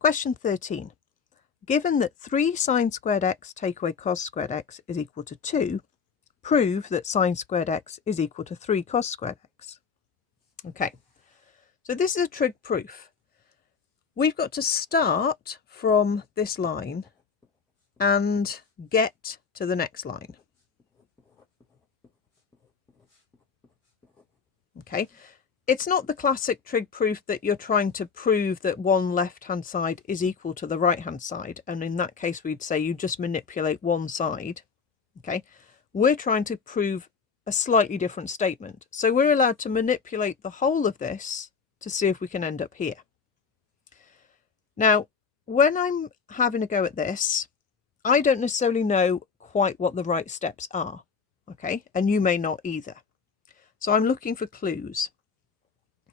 Question 13. Given that 3 sine squared x take away cos squared x is equal to 2, prove that sine squared x is equal to 3 cos squared x. Okay, so this is a trig proof. We've got to start from this line and get to the next line. Okay, it's not the classic trig proof that you're trying to prove that one left-hand side is equal to the right-hand side, and in that case we'd say you just manipulate one side. Okay, we're trying to prove a slightly different statement, so we're allowed to manipulate the whole of this to see if we can end up here. Now, when I'm having a go at this, I don't necessarily know quite what the right steps are, okay, and you may not either. So I'm looking for clues.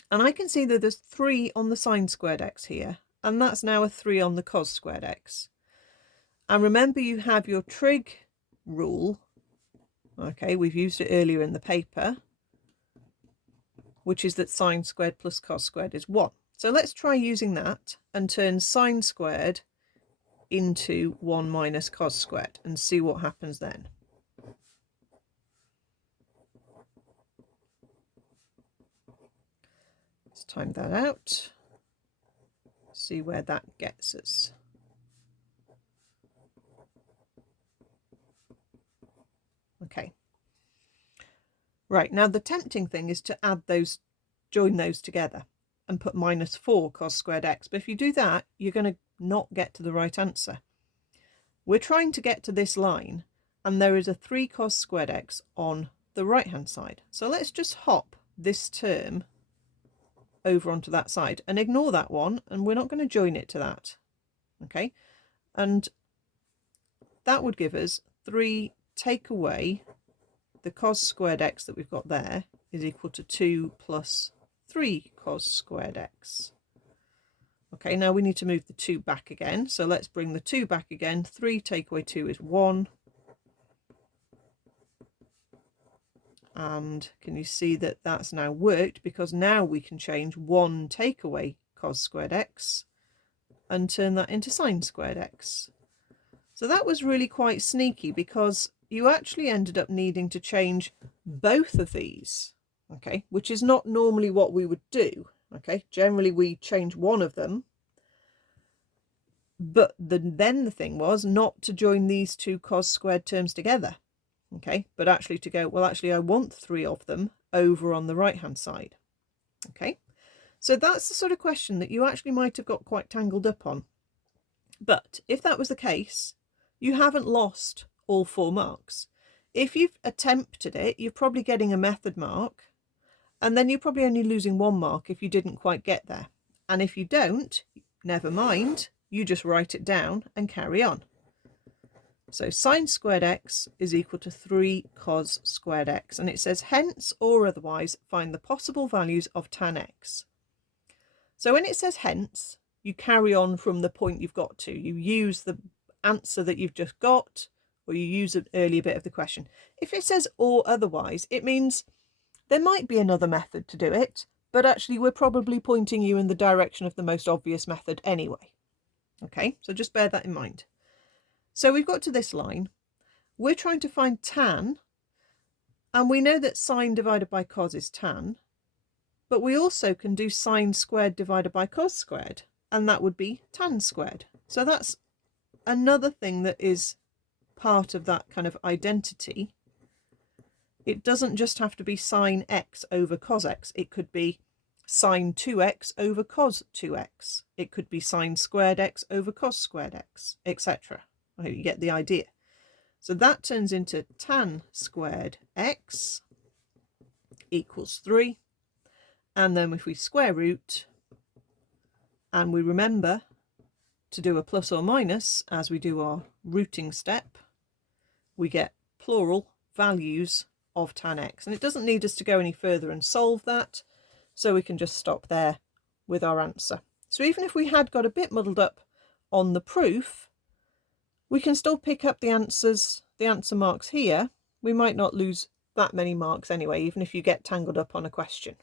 And I can see that there's 3 on the sine squared x here, and that's now a 3 on the cos squared x. And remember, you have your trig rule. Okay, we've used it earlier in the paper, which is that sine squared plus cos squared is 1. So let's try using that and turn sine squared into 1 minus cos squared and see what happens then. Let's time that out, see where that gets us. Okay. Right, now the tempting thing is to add those, join those together and put minus 4 cos squared x. But if you do that, you're going to not get to the right answer. We're trying to get to this line, and there is a 3 cos squared x on the right-hand side. So let's just hop this term over onto that side and ignore that one, and we're not going to join it to that. Okay, and that would give us 3 take away the cos squared x that we've got there is equal to 2 plus 3 cos squared x. Okay, now we need to move the 2 back again, so let's bring the 2 back again. 3 take away 2 is 1. And can you see that that's now worked, because now we can change 1 take away cos squared x and turn that into sine squared x. So that was really quite sneaky, because you actually ended up needing to change both of these, okay, which is not normally what we would do. Okay, generally we change one of them, but then the thing was not to join these 2 cos squared terms together, okay, but actually to go, well, actually I want 3 of them over on the right hand side. Okay, so that's the sort of question that you actually might have got quite tangled up on. But if that was the case, you haven't lost all 4 marks. If you've attempted it, you're probably getting a method mark, and then you're probably only losing 1 mark if you didn't quite get there. And if you don't, never mind, you just write it down and carry on. So sine squared x is equal to 3 cos squared x, and it says hence or otherwise find the possible values of tan x. So when it says hence, you carry on from the point you've got to. You use the answer that you've just got, or you use an earlier bit of the question. If it says or otherwise, it means there might be another method to do it, but actually we're probably pointing you in the direction of the most obvious method anyway. Okay, so just bear that in mind. So we've got to this line. We're trying to find tan, and we know that sine divided by cos is tan, but we also can do sine squared divided by cos squared, and that would be tan squared. So that's another thing that is part of that kind of identity. It doesn't just have to be sine x over cos x. It could be sine 2x over cos 2x. It could be sine squared x over cos squared x, etc. I hope you get the idea. So that turns into tan squared x equals 3. And then if we square root, and we remember to do a plus or minus as we do our rooting step, we get plural values of tan x. And it doesn't need us to go any further and solve that, so we can just stop there with our answer. So even if we had got a bit muddled up on the proof, we can still pick up the answer marks here. We might not lose that many marks anyway, even if you get tangled up on a question.